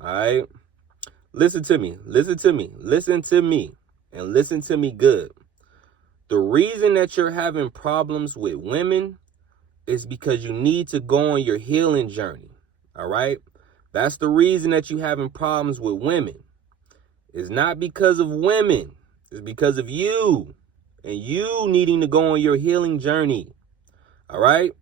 All right. Listen to me. Listen to me. Listen to me. And listen to me good. The reason that you're having problems with women is because you need to go on your healing journey. All right. That's the reason that you're having problems with women. It's not because of women. It's because of you. And you needing to go on your healing journey. All right.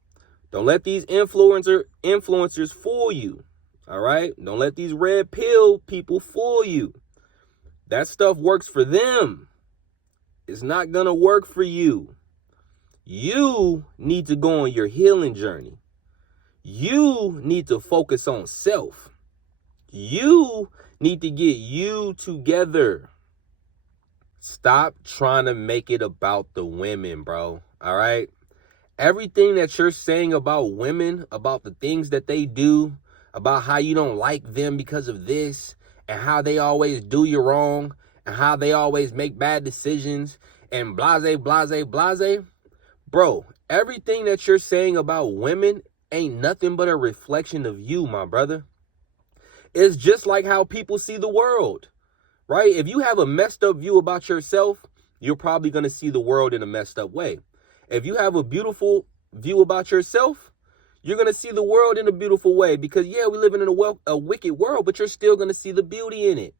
Don't let these influencers fool you. All right. Don't let these red pill people fool you. That stuff works for them. It's not going to work for you. You need to go on your healing journey. You need to focus on self. You need to get you together. Stop trying to make it about the women, bro. All right? Everything that you're saying about women, about the things that they do, about how you don't like them because of this, and how they always do you wrong, and how they always make bad decisions, and blase, blase, blase. Bro, everything that you're saying about women ain't nothing but a reflection of you, my brother. It's just like how people see the world, right? If you have a messed up view about yourself, you're probably going to see the world in a messed up way. If you have a beautiful view about yourself, you're going to see the world in a beautiful way because, yeah, we live in a wicked world, but you're still going to see the beauty in it.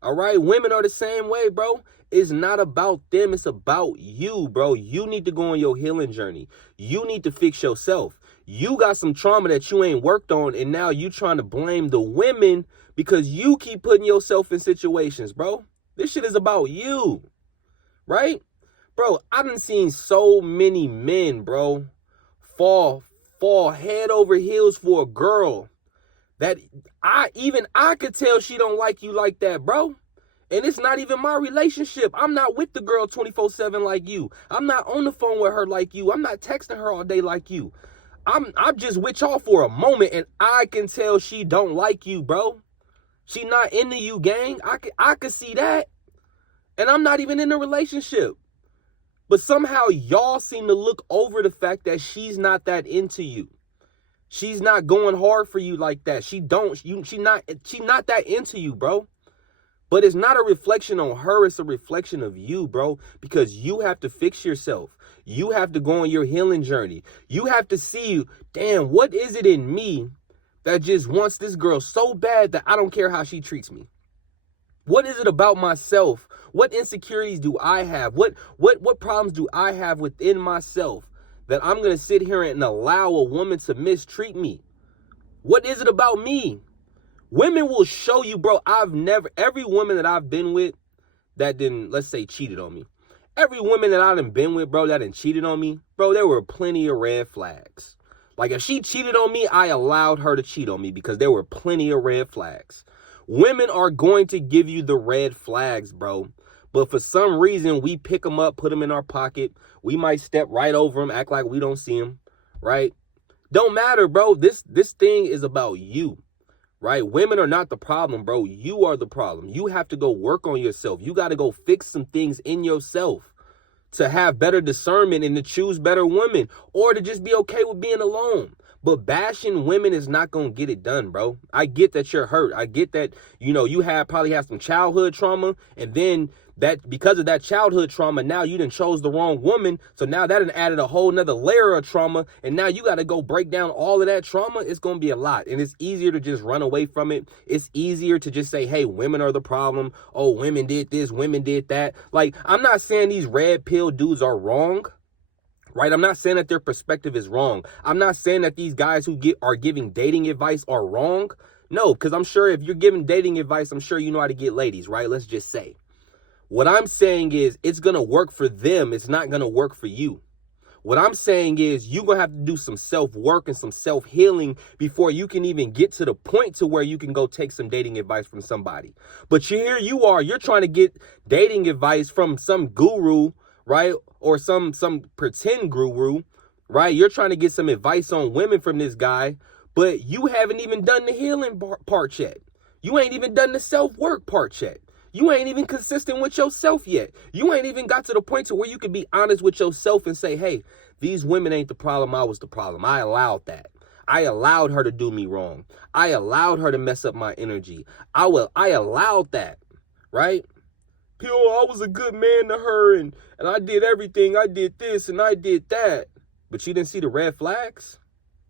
All right? Women are the same way, bro. It's not about them. It's about you, bro. You need to go on your healing journey. You need to fix yourself. You got some trauma that you ain't worked on, and now you trying to blame the women because you keep putting yourself in situations, bro. This shit is about you, right? Bro, I done seen so many men, bro, fall head over heels for a girl that I could tell she don't like you like that, bro. And it's not even my relationship. I'm not with the girl 24/7 like you. I'm not on the phone with her like you. I'm not texting her all day like you. I'm just with y'all for a moment, and I can tell she don't like you, bro. She not into you, gang. I could see that. And I'm not even in a relationship. But somehow y'all seem to look over the fact that she's not that into you. She's not going hard for you like that. She not that into you, bro. But it's not a reflection on her, it's a reflection of you, bro, because you have to fix yourself. You have to go on your healing journey. You have to see, damn, what is it in me that just wants this girl so bad that I don't care how she treats me? What is it about myself? What insecurities do I have? What problems do I have within myself that I'm going to sit here and allow a woman to mistreat me? What is it about me? Women will show you, bro. Every woman that I've been with that didn't, let's say, cheated on me. Every woman that I done been with, bro, that done cheated on me, bro, there were plenty of red flags. Like, if she cheated on me, I allowed her to cheat on me because there were plenty of red flags. Women are going to give you the red flags, bro. But for some reason, we pick them up, put them in our pocket. We might step right over them, act like we don't see them, right? Don't matter, bro. This thing is about you, right? Women are not the problem, bro. You are the problem. You have to go work on yourself. You got to go fix some things in yourself to have better discernment and to choose better women or to just be okay with being alone. But bashing women is not going to get it done, bro. I get that you're hurt. I get that, you probably have some childhood trauma. And then that because of that childhood trauma, now you done chose the wrong woman. So now that done added a whole nother layer of trauma. And now you got to go break down all of that trauma. It's going to be a lot. And it's easier to just run away from it. It's easier to just say, hey, women are the problem. Oh, women did this, women did that. Like, I'm not saying these red pill dudes are wrong. Right? I'm not saying that their perspective is wrong. I'm not saying that these guys who are giving dating advice are wrong. No, because I'm sure if you're giving dating advice, I'm sure you know how to get ladies, right? Let's just say. What I'm saying is it's going to work for them. It's not going to work for you. What I'm saying is you're going to have to do some self-work and some self-healing before you can even get to the point to where you can go take some dating advice from somebody. But here you are, you're trying to get dating advice from some guru, right? Or some pretend guru, right? You're trying to get some advice on women from this guy, but you haven't even done the healing part yet. You ain't even done the self-work part yet. You ain't even consistent with yourself yet. You ain't even got to the point to where you can be honest with yourself and say, hey, these women ain't the problem. I was the problem. I allowed that. I allowed her to do me wrong. I allowed her to mess up my energy. I allowed that, right? People, I was a good man to her, and I did everything. I did this and I did that. But you didn't see the red flags?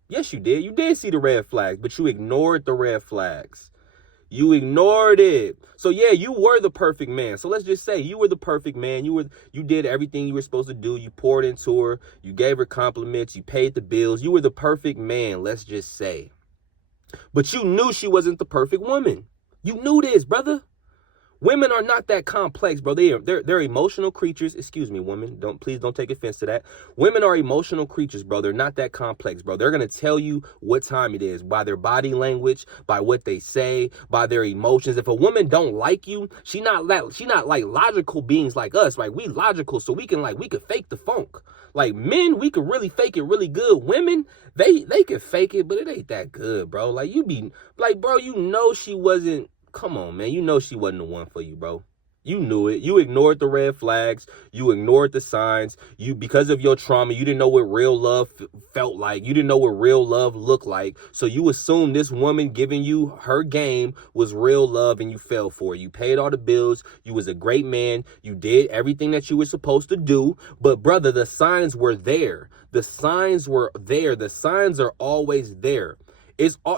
Yes, you did. You did see the red flags, but you ignored the red flags. You ignored it. So yeah, you were the perfect man. So let's just say you were the perfect man. You did everything you were supposed to do. You poured into her. You gave her compliments. You paid the bills. You were the perfect man, let's just say. But you knew she wasn't the perfect woman. You knew this, brother. Women are not that complex, bro. They're emotional creatures. Excuse me, women. Please don't take offense to that. Women are emotional creatures, bro. They're not that complex, bro. They're gonna tell you what time it is by their body language, by what they say, by their emotions. If a woman don't like you, she not like logical beings like us. Like we logical, so we can fake the funk. Like men, we could really fake it really good. Women, they can fake it, but it ain't that good, bro. Like you be like, bro, you know she wasn't. Come on, man. You know she wasn't the one for you, bro. You knew it. You ignored the red flags. You ignored the signs. Because of your trauma, you didn't know what real love felt like. You didn't know what real love looked like. So you assumed this woman giving you her game was real love, and you fell for it. You paid all the bills. You was a great man. You did everything that you were supposed to do. But brother, the signs were there. The signs were there. The signs are always there.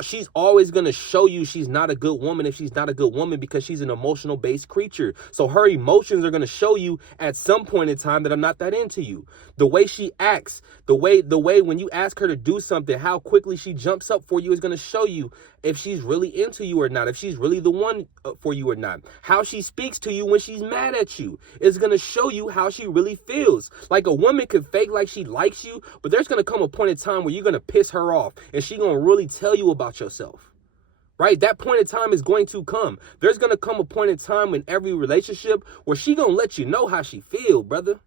She's always going to show you she's not a good woman if she's not a good woman, because she's an emotional based creature. So her emotions are going to show you at some point in time that I'm not that into you. The way she acts, the way when you ask her to do something, how quickly she jumps up for you is going to show you if she's really into you or not, if she's really the one for you or not. How she speaks to you when she's mad at you is going to show you how she really feels. Like a woman could fake like she likes you, but there's going to come a point in time where you're going to piss her off and she's going to really tell you about yourself. Right? That point in time is going to come. There's going to come a point in time in every relationship where she going to let you know how she feel, brother.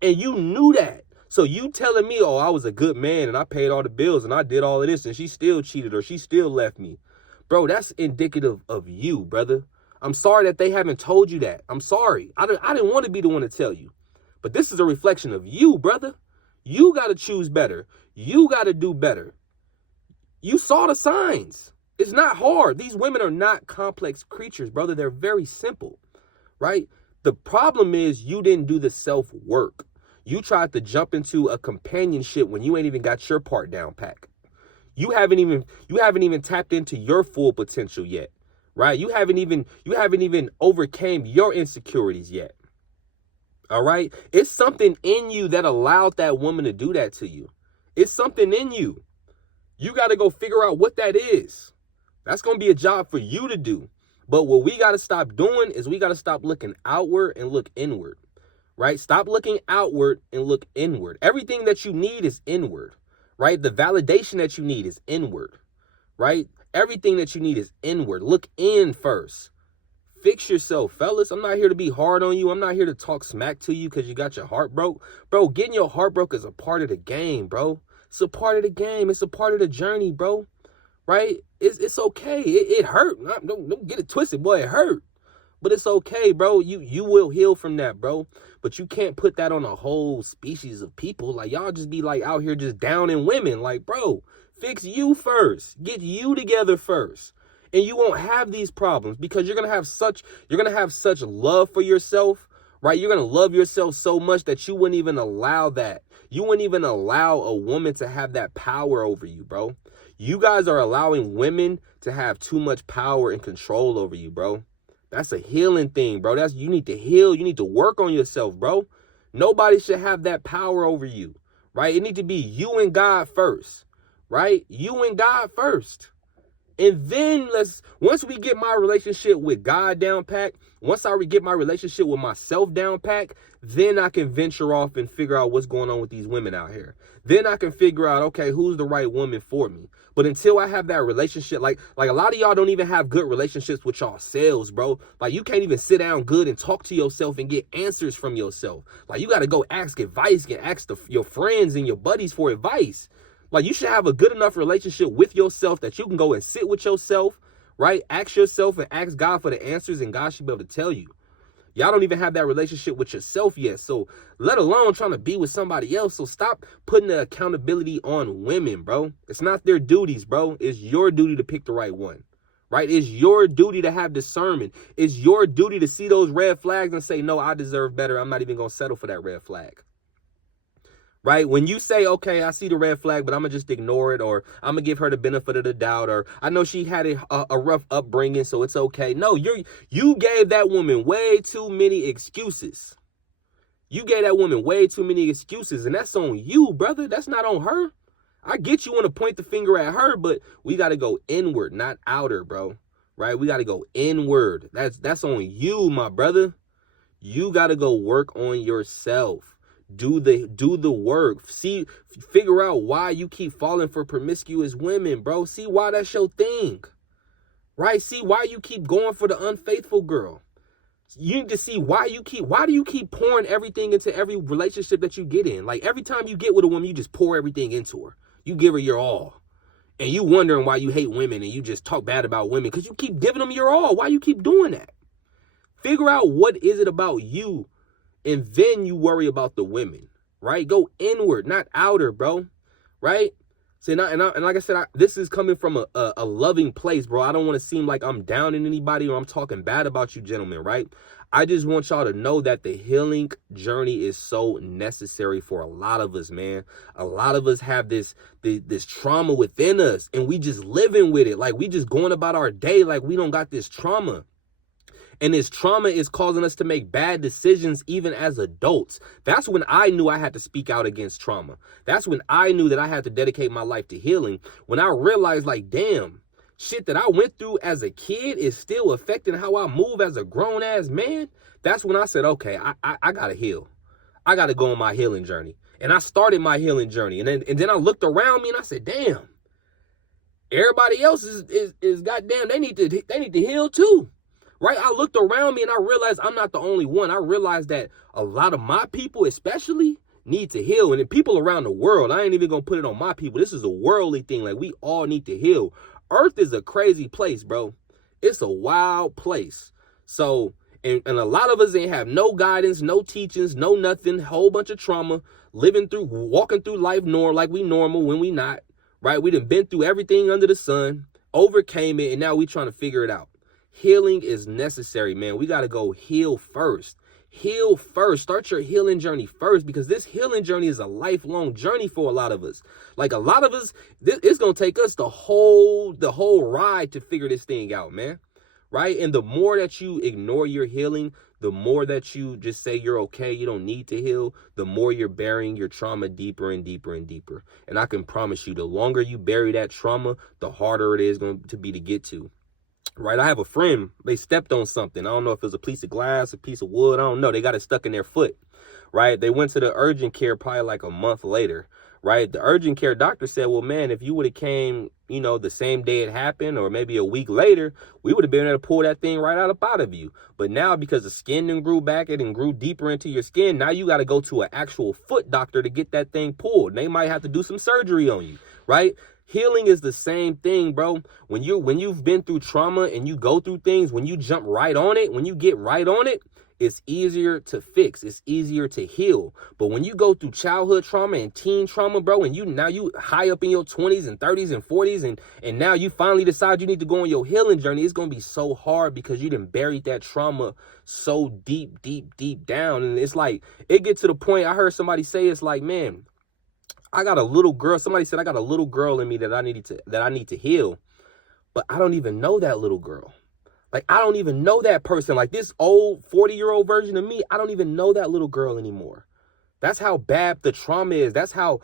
And you knew that. So you telling me, oh, I was a good man and I paid all the bills and I did all of this and she still cheated or she still left me. Bro, that's indicative of you, brother. I'm sorry that they haven't told you that. I'm sorry. I didn't want to be the one to tell you. But this is a reflection of you, brother. You got to choose better. You got to do better. You saw the signs. It's not hard. These women are not complex creatures, brother. They're very simple, right? The problem is you didn't do the self-work. You tried to jump into a companionship when you ain't even got your part down pack. You haven't even tapped into your full potential yet, right? You haven't even overcame your insecurities yet. All right? It's something in you that allowed that woman to do that to you. It's something in you. You got to go figure out what that is. That's going to be a job for you to do. But what we got to stop doing is we got to stop looking outward and look inward, right? Stop looking outward and look inward. Everything that you need is inward, right? The validation that you need is inward, right? Everything that you need is inward. Look in first. Fix yourself, fellas. I'm not here to be hard on you. I'm not here to talk smack to you because you got your heart broke. Bro, getting your heart broke is a part of the game, bro. It's a part of the game. It's a part of the journey, bro. Right? It's okay. It hurt. Don't get it twisted, boy. It hurt. But it's okay, bro. You will heal from that, bro. But you can't put that on a whole species of people. Like, y'all just be like out here just downing women. Like, bro, fix you first. Get you together first. And you won't have these problems because you're gonna have such love for yourself, right? You're gonna love yourself so much that you wouldn't even allow that. You wouldn't even allow a woman to have that power over you, bro. You guys are allowing women to have too much power and control over you, bro. That's a healing thing, bro. You need to heal. You need to work on yourself, bro. Nobody should have that power over you, right? It needs to be you and God first, right? You and God first. And then once we get my relationship with God down pat, once I get my relationship with myself down pat, then I can venture off and figure out what's going on with these women out here. Then I can figure out, okay, who's the right woman for me? But until I have that relationship, like a lot of y'all don't even have good relationships with yourselves, bro. Like you can't even sit down good and talk to yourself and get answers from yourself. Like you got to go ask advice, your friends and your buddies for advice. Like you should have a good enough relationship with yourself that you can go and sit with yourself, right? Ask yourself and ask God for the answers, and God should be able to tell you. Y'all don't even have that relationship with yourself yet. So let alone trying to be with somebody else. So stop putting the accountability on women, bro. It's not their duties, bro. It's your duty to pick the right one, right? It's your duty to have discernment. It's your duty to see those red flags and say, no, I deserve better. I'm not even going to settle for that red flag. Right? When you say, okay, I see the red flag, but I'm going to just ignore it, or I'm going to give her the benefit of the doubt, or I know she had a rough upbringing, so it's okay. No, you gave that woman way too many excuses. You gave that woman way too many excuses, and that's on you, brother. That's not on her. I get you want to point the finger at her, but we got to go inward, not outer, bro. Right? We got to go inward. That's on you, my brother. You got to go work on yourself. Do the work. Figure out why you keep falling for promiscuous women, bro. See why that's your thing, right? See why you keep going for the unfaithful girl. You need to see why do you keep pouring everything into every relationship that you get in? Like every time you get with a woman, you just pour everything into her. You give her your all. And you wondering why you hate women and you just talk bad about women because you keep giving them your all. Why you keep doing that? Figure out what is it about you. And then you worry about the women, right? Go inward, not outer, bro, right? See, and like I said, this is coming from a loving place, bro. I don't want to seem like I'm downing anybody or I'm talking bad about you gentlemen, right? I just want y'all to know that the healing journey is so necessary for a lot of us, man. A lot of us have this trauma within us and we just living with it. Like we just going about our day like we don't got this trauma. And this trauma is causing us to make bad decisions even as adults. That's when I knew I had to speak out against trauma. That's when I knew that I had to dedicate my life to healing. When I realized like, damn, shit that I went through as a kid is still affecting how I move as a grown ass man. That's when I said, okay, I gotta heal. I gotta go on my healing journey. And I started my healing journey. And then I looked around me and I said, damn, everybody else is goddamn, they need to heal too. Right? I looked around me and I realized I'm not the only one. I realized that a lot of my people especially need to heal. And the people around the world, I ain't even going to put it on my people. This is a worldly thing. Like we all need to heal. Earth is a crazy place, bro. It's a wild place. So, and a lot of us ain't have no guidance, no teachings, no nothing, whole bunch of trauma, walking through life like we normal when we not, right? We done been through everything under the sun, overcame it, and now we trying to figure it out. Healing is necessary, man. We got to go heal first. Heal first. Start your healing journey first because this healing journey is a lifelong journey for a lot of us. Like a lot of us, it's going to take us the whole ride to figure this thing out, man. Right? And the more that you ignore your healing, the more that you just say you're okay, you don't need to heal, the more you're burying your trauma deeper and deeper and deeper. And I can promise you, the longer you bury that trauma, the harder it is going to be to get to. Right, I have a friend, they stepped on something. I don't know if it was a piece of glass, a piece of wood, I don't know. They got it stuck in their foot, right? They went to the urgent care probably like a month later, right? The urgent care doctor said, well, man, if you would have came, the same day it happened or maybe a week later, we would have been able to pull that thing right out of you. But now because the skin then grew back, it and grew deeper into your skin, now you got to go to an actual foot doctor to get that thing pulled. They might have to do some surgery on you, right? Healing is the same thing, bro. When you've been through trauma and you go through things, when you jump right on it, when you get right on it, it's easier to fix. It's easier to heal. But when you go through childhood trauma and teen trauma, bro, and you high up in your 20s and 30s and 40s, and now you finally decide you need to go on your healing journey, it's going to be so hard because you done buried that trauma so deep down. And it's like, it gets to the point, I heard somebody say, it's like, man, I got a little girl. Somebody said I got a little girl in me that I need to heal, but I don't even know that little girl. Like, I don't even know that person. Like this old 40-year-old version of me, I don't even know that little girl anymore. That's how bad the trauma is. That's how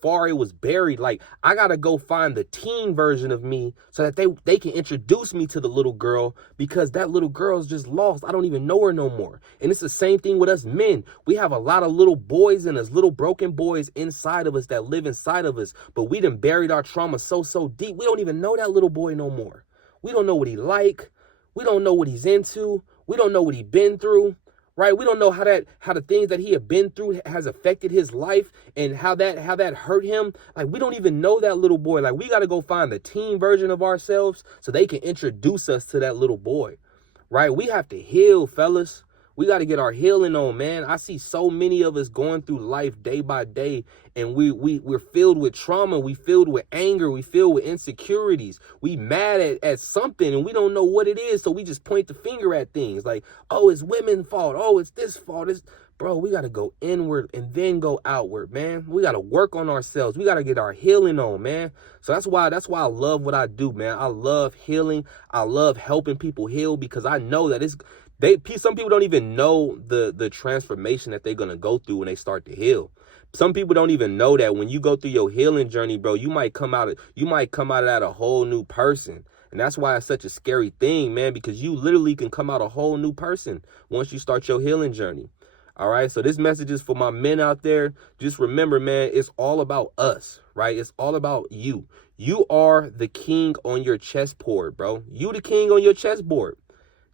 far it was buried. Like, I got to go find the teen version of me so that they can introduce me to the little girl because that little girl is just lost. I don't even know her no more. And it's the same thing with us men. We have a lot of little boys in us, little broken boys inside of us that live inside of us. But we done buried our trauma so deep. We don't even know that little boy no more. We don't know what he like. We don't know what he's into. We don't know what he been through. Right? We don't know how the things that he had been through has affected his life and how that hurt him. Like, we don't even know that little boy. Like, we got to go find the teen version of ourselves so they can introduce us to that little boy. Right? We have to heal, fellas. We got to get our healing on, man. I see so many of us going through life day by day, and we're filled with trauma. We filled with anger. We filled with insecurities. We mad at something, and we don't know what it is, so we just point the finger at things like, oh, it's women's fault. Oh, it's this fault. Bro, we got to go inward and then go outward, man. We got to work on ourselves. We got to get our healing on, man. So that's why I love what I do, man. I love healing. I love helping people heal, because I know that some people don't even know the transformation that they're going to go through when they start to heal. Some people don't even know that when you go through your healing journey, bro, you might come out of that a whole new person. And that's why it's such a scary thing, man, because you literally can come out a whole new person once you start your healing journey. All right, so this message is for my men out there. Just remember, man, it's all about us, right? It's all about you. You are the king on your chessboard, bro. You the king on your chessboard.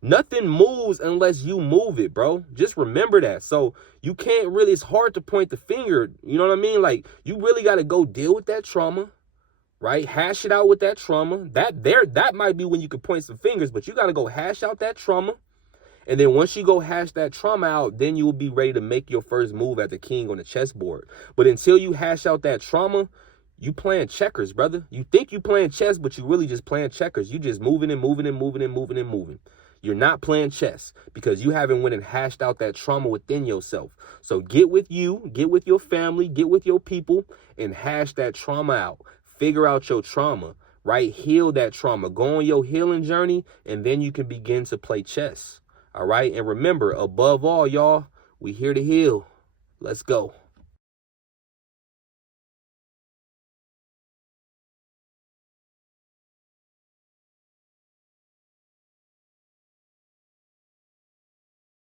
Nothing moves unless you move it, bro. Just remember that. So you can't really, it's hard to point the finger. You know what I mean? Like, you really got to go deal with that trauma, right? Hash it out with that trauma. That might be when you can point some fingers, but you got to go hash out that trauma. And then once you go hash that trauma out, then you will be ready to make your first move as the king on the chessboard. But until you hash out that trauma, you playing checkers, brother. You think you playing chess, but you really just playing checkers. You just moving and moving and moving and moving and moving. You're not playing chess because you haven't went and hashed out that trauma within yourself. So get with you, get with your family, get with your people, and hash that trauma out. Figure out your trauma, right? Heal that trauma. Go on your healing journey, and then you can begin to play chess. All right. And remember, above all, y'all, we here to heal. Let's go.